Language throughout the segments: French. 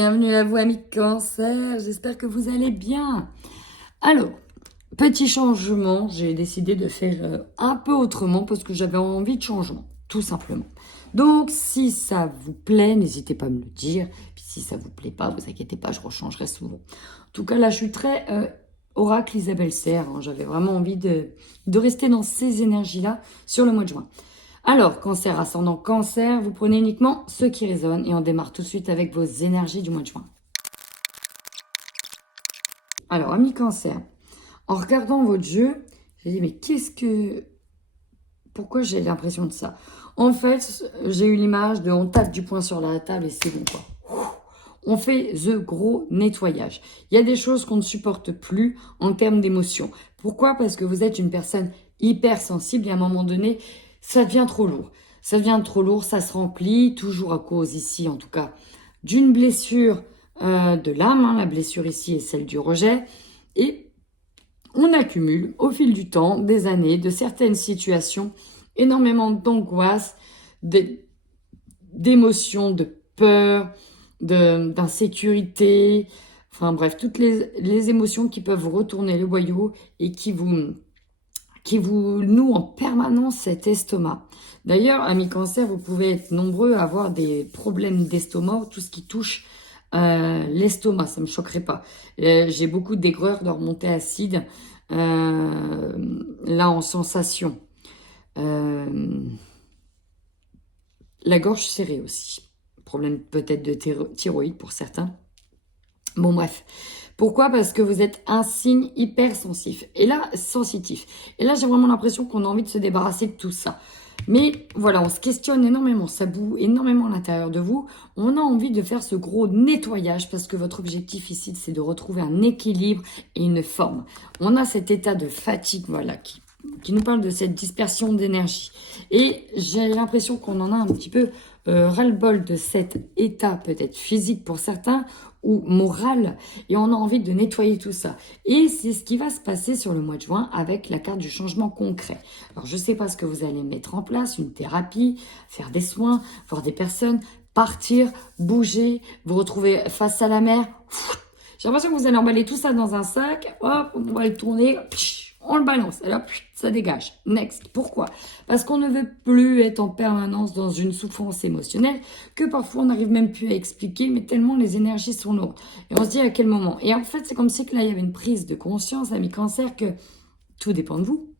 Bienvenue à vous amis Cancer, j'espère que vous allez bien. Alors, petit changement, j'ai décidé de faire un peu autrement parce que j'avais envie de changement, tout simplement. Donc, si ça vous plaît, n'hésitez pas à me le dire. Puis si ça vous plaît pas, vous inquiétez pas, je rechangerai souvent. En tout cas, là, je suis très oracle Isabelle Serre. Hein. J'avais vraiment envie de rester dans ces énergies-là sur le mois de juin. Alors, Cancer, ascendant Cancer, vous prenez uniquement ceux qui résonnent et on démarre tout de suite avec vos énergies du mois de juin. Alors, amis Cancer, en regardant votre jeu, j'ai dit, mais pourquoi j'ai l'impression de ça? En fait, j'ai eu l'image de on tape du poing sur la table et c'est bon, quoi. On fait the gros nettoyage. Il y a des choses qu'on ne supporte plus en termes d'émotions. Pourquoi? Parce que vous êtes une personne hypersensible et à un moment donné, ça devient trop lourd. Ça devient trop lourd, ça se remplit, toujours à cause ici, en tout cas, d'une blessure de l'âme. Hein. La blessure ici est celle du rejet. Et on accumule au fil du temps, des années, de certaines situations, énormément d'angoisse, d'émotions, de peur, d'insécurité, enfin bref, toutes les émotions qui peuvent retourner le boyau et qui vous nouent en permanence cet estomac. D'ailleurs, amis Cancer, vous pouvez être nombreux à avoir des problèmes d'estomac, tout ce qui touche l'estomac, ça ne me choquerait pas. J'ai beaucoup d'aigreur, de remontée acide, là en sensation. La gorge serrée aussi. Problème peut-être de thyroïde pour certains. Bon bref. Pourquoi? Parce que vous êtes un signe hypersensitif. Et là, sensitif. Et là, j'ai vraiment l'impression qu'on a envie de se débarrasser de tout ça. Mais voilà, on se questionne énormément, ça boue énormément à l'intérieur de vous. On a envie de faire ce gros nettoyage parce que votre objectif ici, c'est de retrouver un équilibre et une forme. On a cet état de fatigue, voilà, qui nous parle de cette dispersion d'énergie. Et j'ai l'impression qu'on en a un petit peu ras-le-bol de cet état, peut-être physique pour certains, ou moral, et on a envie de nettoyer tout ça. Et c'est ce qui va se passer sur le mois de juin avec la carte du changement concret. Alors, je ne sais pas ce que vous allez mettre en place, une thérapie, faire des soins, voir des personnes, partir, bouger, vous retrouver face à la mer. J'ai l'impression que vous allez emballer tout ça dans un sac, hop, on va le tourner, on le balance, alors ça dégage. Next. Pourquoi? Parce qu'on ne veut plus être en permanence dans une souffrance émotionnelle que parfois on n'arrive même plus à expliquer, mais tellement les énergies sont lourdes. Et on se dit à quel moment. Et en fait, c'est comme si que là, il y avait une prise de conscience, amis Cancer, que tout dépend de vous.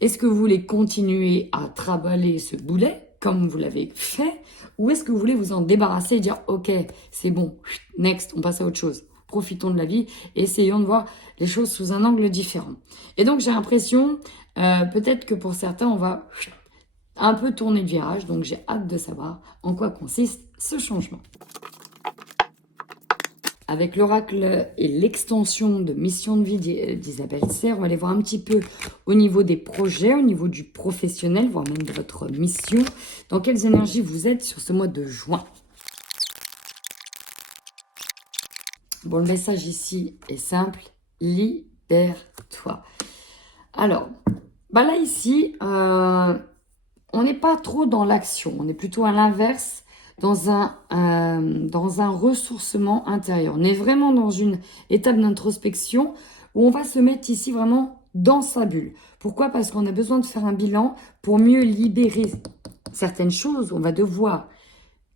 Est-ce que vous voulez continuer à travailler ce boulet comme vous l'avez fait, ou est-ce que vous voulez vous en débarrasser et dire ok, c'est bon, next, on passe à autre chose. Profitons de la vie et essayons de voir les choses sous un angle différent. Et donc, j'ai l'impression, peut-être que pour certains, on va un peu tourner le virage. Donc, j'ai hâte de savoir en quoi consiste ce changement. Avec l'oracle et l'extension de mission de vie d'Isabelle Serre, on va aller voir un petit peu au niveau des projets, au niveau du professionnel, voire même de votre mission. Dans quelles énergies vous êtes sur ce mois de juin? Bon, le message ici est simple, libère-toi. Alors, bah là ici, on n'est pas trop dans l'action, on est plutôt à l'inverse, dans un ressourcement intérieur. On est vraiment dans une étape d'introspection où on va se mettre ici vraiment dans sa bulle. Pourquoi? Parce qu'on a besoin de faire un bilan pour mieux libérer certaines choses. On va devoir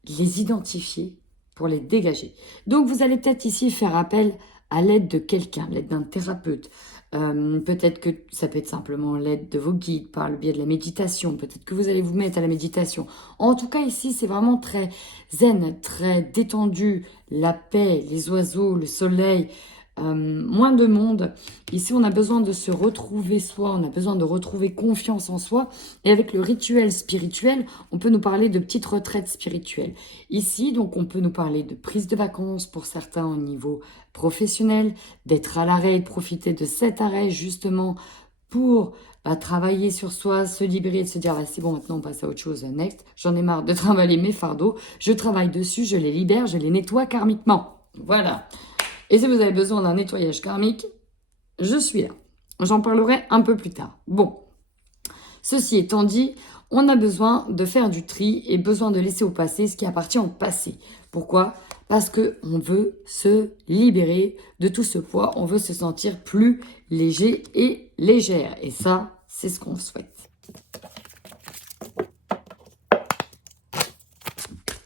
les identifier pour les dégager. Donc, vous allez peut-être ici faire appel à l'aide de quelqu'un, l'aide d'un thérapeute. Peut-être que ça peut être simplement l'aide de vos guides par le biais de la méditation. Peut-être que vous allez vous mettre à la méditation. En tout cas, ici, c'est vraiment très zen, très détendu. La paix, les oiseaux, le soleil, moins de monde. Ici, on a besoin de se retrouver soi, on a besoin de retrouver confiance en soi. Et avec le rituel spirituel, on peut nous parler de petites retraites spirituelles. Ici, donc, on peut nous parler de prise de vacances pour certains au niveau professionnel, d'être à l'arrêt et de profiter de cet arrêt justement pour travailler sur soi, se libérer et de se dire c'est bon, maintenant on passe à autre chose, next. J'en ai marre de travailler mes fardeaux, je travaille dessus, je les libère, je les nettoie karmiquement. Voilà. Et si vous avez besoin d'un nettoyage karmique, je suis là. J'en parlerai un peu plus tard. Bon, ceci étant dit, on a besoin de faire du tri et besoin de laisser au passé ce qui appartient au passé. Pourquoi? parce qu'on veut se libérer de tout ce poids, on veut se sentir plus léger et légère. Et ça, c'est ce qu'on souhaite.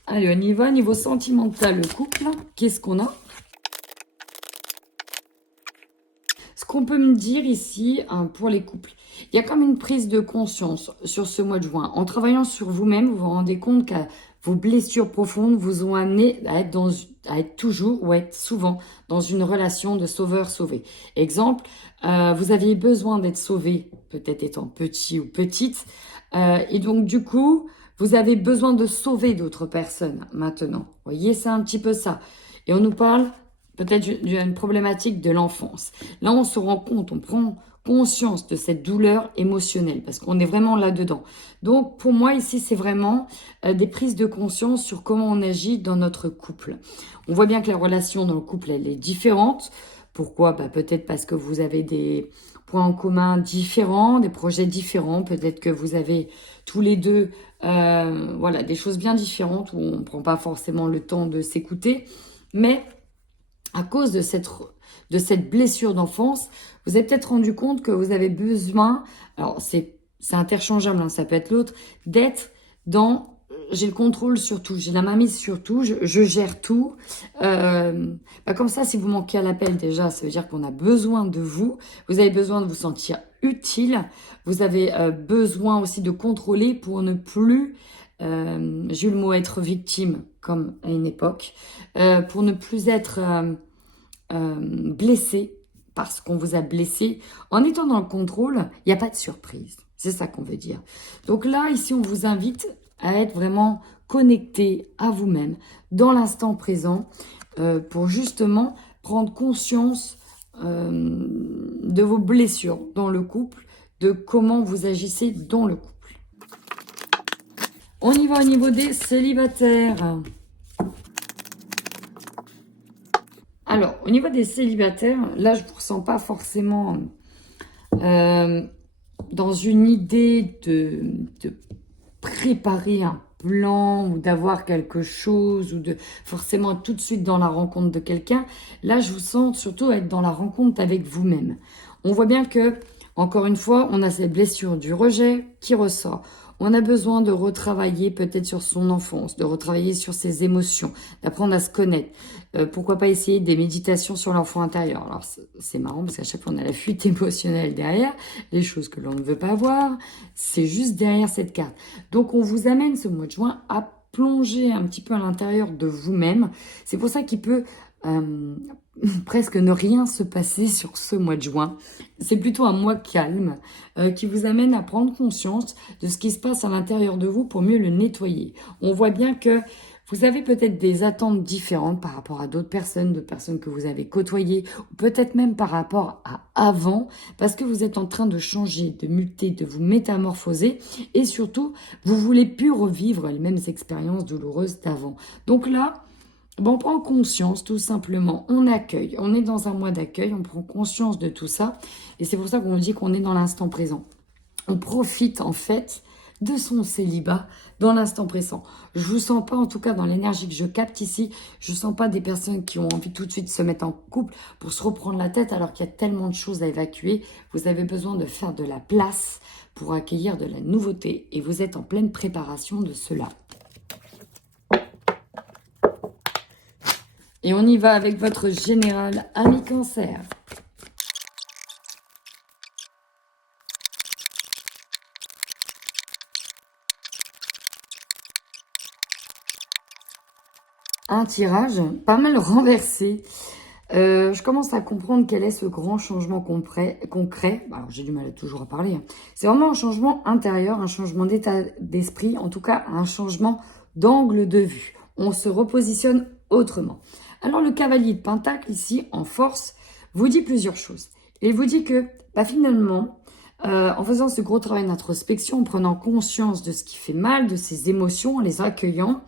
Allez, on y va. Niveau sentimental, le couple, qu'est-ce qu'on a? Ce qu'on peut me dire ici, pour les couples, il y a comme une prise de conscience sur ce mois de juin. En travaillant sur vous-même, vous vous rendez compte que vos blessures profondes vous ont amené à être toujours ou à être souvent dans une relation de sauveur-sauvé. Exemple, vous aviez besoin d'être sauvé, peut-être étant petit ou petite, et donc du coup, vous avez besoin de sauver d'autres personnes maintenant. Vous voyez, c'est un petit peu ça. Et on nous parle peut-être d'une problématique de l'enfance. Là, on se rend compte, on prend conscience de cette douleur émotionnelle parce qu'on est vraiment là-dedans. Donc, pour moi, ici, c'est vraiment des prises de conscience sur comment on agit dans notre couple. On voit bien que la relation dans le couple, elle est différente. Pourquoi? Peut-être parce que vous avez des points en commun différents, des projets différents. Peut-être que vous avez tous les deux voilà, des choses bien différentes où on ne prend pas forcément le temps de s'écouter. Mais à cause de cette blessure d'enfance, vous avez peut-être rendu compte que vous avez besoin, alors c'est interchangeable, ça peut être l'autre, d'être dans j'ai le contrôle sur tout, j'ai la main mise sur tout, je gère tout. Comme ça, si vous manquez à l'appel déjà, ça veut dire qu'on a besoin de vous. Vous avez besoin de vous sentir utile. Vous avez besoin aussi de contrôler pour ne plus, j'ai eu le mot être victime, comme à une époque, pour ne plus être blessé parce qu'on vous a blessé. En étant dans le contrôle, il n'y a pas de surprise. C'est ça qu'on veut dire. Donc là, ici, on vous invite à être vraiment connecté à vous-même, dans l'instant présent, pour justement prendre conscience de vos blessures dans le couple, de comment vous agissez dans le couple. On y va au niveau des célibataires. Alors, au niveau des célibataires, là, je ne vous ressens pas forcément dans une idée de préparer un plan ou d'avoir quelque chose ou de forcément tout de suite dans la rencontre de quelqu'un. Là, je vous sens surtout être dans la rencontre avec vous-même. On voit bien que, encore une fois, on a cette blessure du rejet qui ressort. On a besoin de retravailler peut-être sur son enfance, de retravailler sur ses émotions, d'apprendre à se connaître. Pourquoi pas essayer des méditations sur l'enfant intérieur. Alors, c'est marrant parce qu'à chaque fois, on a la fuite émotionnelle derrière, les choses que l'on ne veut pas voir. C'est juste derrière cette carte. Donc, on vous amène ce mois de juin à plonger un petit peu à l'intérieur de vous-même. C'est pour ça qu'il peut presque ne rien se passer sur ce mois de juin. C'est plutôt un mois calme qui vous amène à prendre conscience de ce qui se passe à l'intérieur de vous pour mieux le nettoyer. On voit bien que vous avez peut-être des attentes différentes par rapport à d'autres personnes que vous avez côtoyées, ou peut-être même par rapport à avant, parce que vous êtes en train de changer, de muter, de vous métamorphoser, et surtout, vous voulez plus revivre les mêmes expériences douloureuses d'avant. Donc là, on prend conscience tout simplement, on accueille, on est dans un mois d'accueil, on prend conscience de tout ça, et c'est pour ça qu'on dit qu'on est dans l'instant présent. On profite en fait de son célibat dans l'instant présent. Je vous sens pas, en tout cas dans l'énergie que je capte ici, je sens pas des personnes qui ont envie tout de suite de se mettre en couple pour se reprendre la tête alors qu'il y a tellement de choses à évacuer. Vous avez besoin de faire de la place pour accueillir de la nouveauté et vous êtes en pleine préparation de cela. Et on y va avec votre général ami Cancer. Un tirage pas mal renversé. Je commence à comprendre quel est ce grand changement concret. Alors, j'ai du mal toujours à parler. C'est vraiment un changement intérieur, un changement d'état d'esprit, en tout cas un changement d'angle de vue. On se repositionne autrement. Alors, le cavalier de Pentacle, ici, en force, vous dit plusieurs choses. Il vous dit que, finalement, en faisant ce gros travail d'introspection, en prenant conscience de ce qui fait mal, de ses émotions, en les accueillant,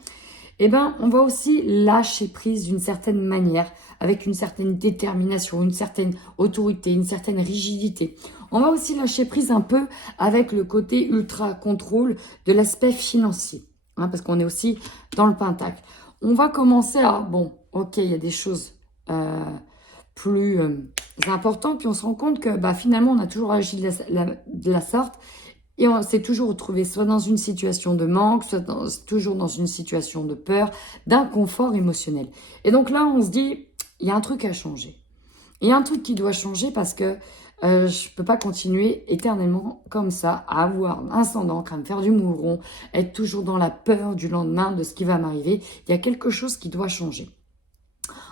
on va aussi lâcher prise d'une certaine manière, avec une certaine détermination, une certaine autorité, une certaine rigidité. On va aussi lâcher prise un peu avec le côté ultra contrôle de l'aspect financier, parce qu'on est aussi dans le Pentacle. On va commencer à, ok, il y a des choses plus importantes, puis on se rend compte que bah, finalement, on a toujours agi de la sorte, et on s'est toujours retrouvé soit dans une situation de manque, soit toujours dans une situation de peur, d'inconfort émotionnel. Et donc là, on se dit, il y a un truc à changer. Il y a un truc qui doit changer parce que je ne peux pas continuer éternellement comme ça, à avoir un sang d'encre, à me faire du mouron, être toujours dans la peur du lendemain, de ce qui va m'arriver. Il y a quelque chose qui doit changer.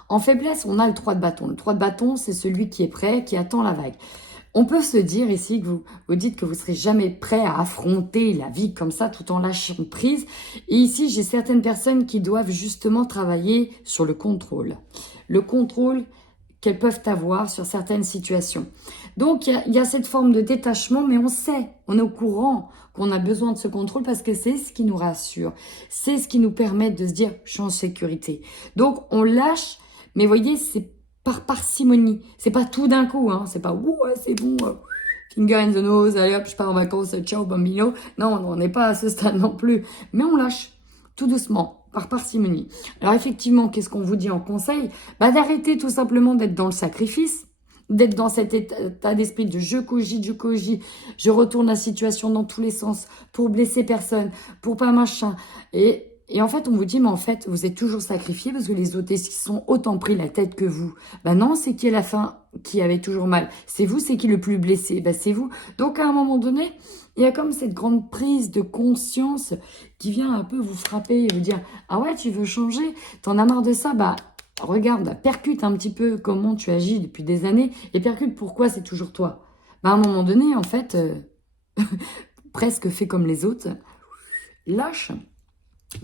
En faiblesse, on a le 3 de bâton. Le 3 de bâton, c'est celui qui est prêt, qui attend la vague. On peut se dire ici que vous dites que vous ne serez jamais prêt à affronter la vie comme ça tout en lâchant prise. Et ici, j'ai certaines personnes qui doivent justement travailler sur le contrôle. Le contrôle qu'elles peuvent avoir sur certaines situations. Donc, il y a cette forme de détachement, mais on sait, on est au courant qu'on a besoin de ce contrôle parce que c'est ce qui nous rassure. C'est ce qui nous permet de se dire, je suis en sécurité. Donc, on lâche, mais voyez, c'est par parcimonie. C'est pas tout d'un coup, hein. C'est pas, ouais, c'est bon, finger in the nose, allez hop, je pars en vacances, ciao bambino. Non, on n'est pas à ce stade non plus. Mais on lâche, tout doucement, par parcimonie. Alors effectivement, qu'est-ce qu'on vous dit en conseil? Bah, d'arrêter tout simplement d'être dans le sacrifice, d'être dans cet état d'esprit de je cogite, je retourne la situation dans tous les sens pour blesser personne, pour pas machin. Et en fait, on vous dit, mais en fait, vous êtes toujours sacrifié parce que les autres sont autant pris la tête que vous. Ben non, c'est qui à la fin qui avait toujours mal. C'est vous, c'est qui le plus blessé. Ben c'est vous. Donc à un moment donné, il y a comme cette grande prise de conscience qui vient un peu vous frapper et vous dire, ah ouais, tu veux changer? T'en as marre de ça? Bah regarde, percute un petit peu comment tu agis depuis des années et percute pourquoi c'est toujours toi. Ben à un moment donné, en fait, presque fait comme les autres, lâche.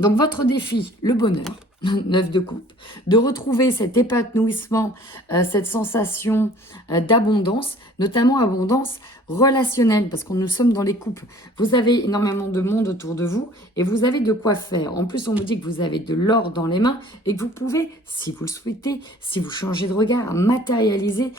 Donc, votre défi, le bonheur, 9 de coupe, de retrouver cet épanouissement, cette sensation d'abondance, notamment abondance relationnelle, parce que nous sommes dans les couples. Vous avez énormément de monde autour de vous et vous avez de quoi faire. En plus, on vous dit que vous avez de l'or dans les mains et que vous pouvez, si vous le souhaitez, si vous changez de regard, matérialiser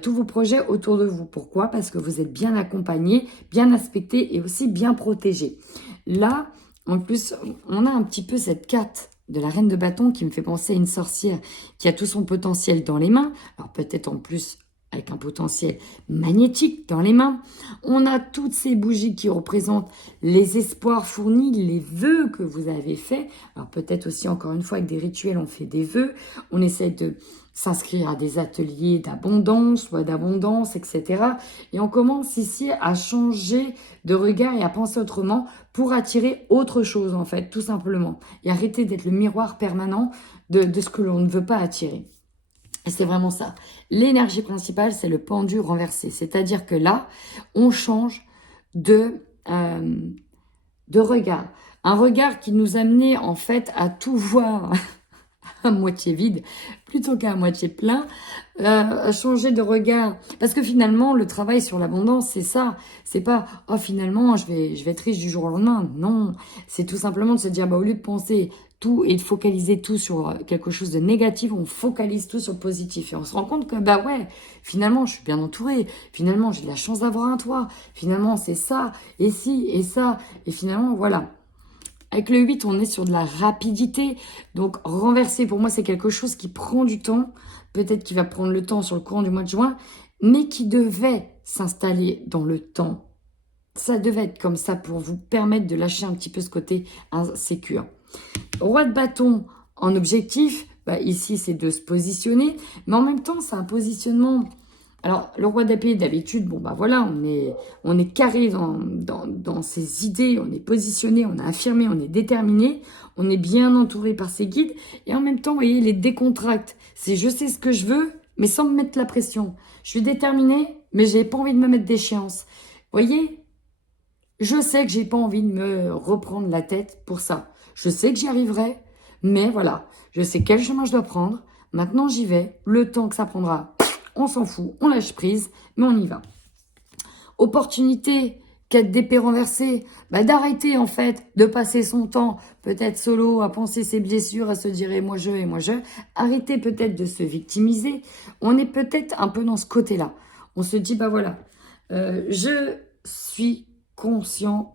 tous vos projets autour de vous. Pourquoi? Parce que vous êtes bien accompagné, bien aspecté et aussi bien protégé. Là, en plus, on a un petit peu cette carte de la reine de bâton qui me fait penser à une sorcière qui a tout son potentiel dans les mains. Alors peut-être en plus avec un potentiel magnétique dans les mains. On a toutes ces bougies qui représentent les espoirs fournis, les vœux que vous avez faits. Alors peut-être aussi, encore une fois, avec des rituels, on fait des vœux. On essaie de s'inscrire à des ateliers d'abondance, soit d'abondance, etc. Et on commence ici à changer de regard et à penser autrement pour attirer autre chose, en fait, tout simplement. Et arrêter d'être le miroir permanent de ce que l'on ne veut pas attirer. Et c'est vraiment ça. L'énergie principale, c'est le pendu renversé. C'est-à-dire que là, on change de regard. Un regard qui nous amenait en fait à tout voir à moitié vide plutôt qu'à moitié plein. Changer de regard. Parce que finalement, le travail sur l'abondance, c'est ça. C'est pas, oh finalement, je vais être riche du jour au lendemain. Non, c'est tout simplement de se dire, bah, au lieu de penser tout et de focaliser tout sur quelque chose de négatif, on focalise tout sur le positif. Et on se rend compte que, bah ouais, finalement, je suis bien entourée. Finalement, j'ai de la chance d'avoir un toit. Finalement, c'est ça, et ci, et ça. Et finalement, voilà. Avec le 8, on est sur de la rapidité. Donc, renverser, pour moi, c'est quelque chose qui prend du temps. Peut-être qu'il va prendre le temps sur le courant du mois de juin, mais qui devait s'installer dans le temps. Ça devait être comme ça pour vous permettre de lâcher un petit peu ce côté insécure. Roi de bâton en objectif, bah ici, c'est de se positionner. Mais en même temps, c'est un positionnement... Alors, le roi d'épée, d'habitude, bon, bah voilà, on est carré dans ses idées, on est positionné, on est affirmé, on est déterminé, on est bien entouré par ses guides. Et en même temps, vous voyez, il est décontracté. C'est je sais ce que je veux, mais sans me mettre la pression. Je suis déterminée, mais j'ai pas envie de me mettre d'échéance. Vous voyez, je sais que j'ai pas envie de me reprendre la tête pour ça. Je sais que j'y arriverai, mais voilà, je sais quel chemin je dois prendre. Maintenant, j'y vais. Le temps que ça prendra, on s'en fout, on lâche prise, mais on y va. Opportunité, quête d'épée renversée, bah d'arrêter en fait de passer son temps peut-être solo à penser ses blessures, à se dire et moi je. Arrêter peut-être de se victimiser. On est peut-être un peu dans ce côté-là. On se dit bah voilà, je suis consciente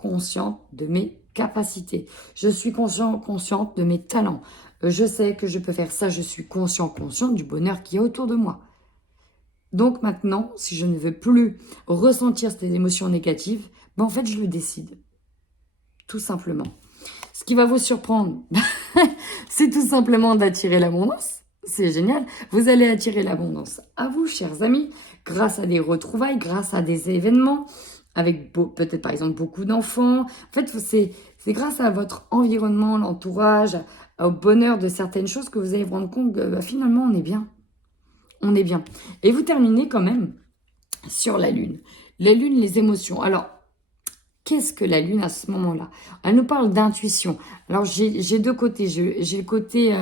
de mes capacités. Je suis consciente de mes talents. Je sais que je peux faire ça. Je suis consciente du bonheur qui est autour de moi. Donc maintenant, si je ne veux plus ressentir ces émotions négatives, ben en fait, je le décide. Tout simplement. Ce qui va vous surprendre, c'est tout simplement d'attirer l'abondance. C'est génial. Vous allez attirer l'abondance à vous, chers amis, grâce à des retrouvailles, grâce à des événements, avec peut-être par exemple beaucoup d'enfants. En fait, c'est grâce à votre environnement, l'entourage, au bonheur de certaines choses que vous allez vous rendre compte que bah, finalement, on est bien. On est bien. Et vous terminez quand même sur la lune. La lune, les émotions. Alors, qu'est-ce que la lune à ce moment-là? Elle nous parle d'intuition. Alors, j'ai deux côtés. J'ai le côté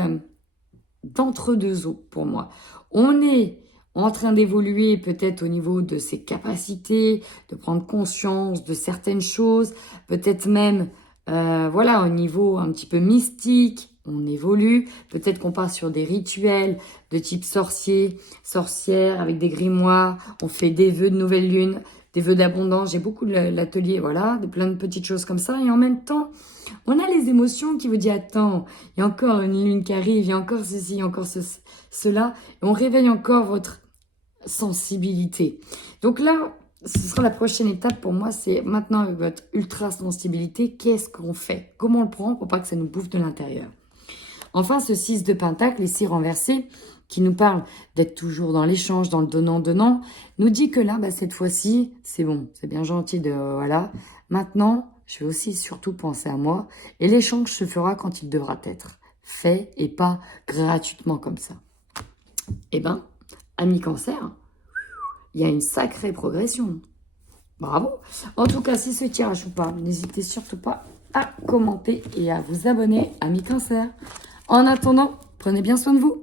d'entre-deux eaux pour moi. On est en train d'évoluer peut-être au niveau de ses capacités, de prendre conscience de certaines choses, peut-être même, voilà, au niveau un petit peu mystique, on évolue. Peut-être qu'on part sur des rituels de type sorcier, sorcière, avec des grimoires. On fait des vœux de nouvelle lune, des vœux d'abondance. J'ai beaucoup l'atelier, voilà, de plein de petites choses comme ça. Et en même temps, on a les émotions qui vous disent, attends, il y a encore une lune qui arrive, il y a encore ceci, il y a encore cela. Et on réveille encore votre sensibilité. Donc là, ce sera la prochaine étape pour moi, c'est maintenant avec votre ultra sensibilité, qu'est-ce qu'on fait? Comment on le prend pour pas que ça nous bouffe de l'intérieur? Enfin, ce 6 de Pentacle, les 6 renversés, qui nous parle d'être toujours dans l'échange, dans le donnant-donnant, nous dit que là, bah, cette fois-ci, c'est bon, c'est bien gentil de... voilà. Maintenant, je vais aussi surtout penser à moi, et l'échange se fera quand il devra être fait, et pas gratuitement comme ça. Eh ben, ami Cancer, il y a une sacrée progression. Bravo. En tout cas, si ce tirage vous parle, n'hésitez surtout pas à commenter et à vous abonner, ami Cancer. En attendant, prenez bien soin de vous.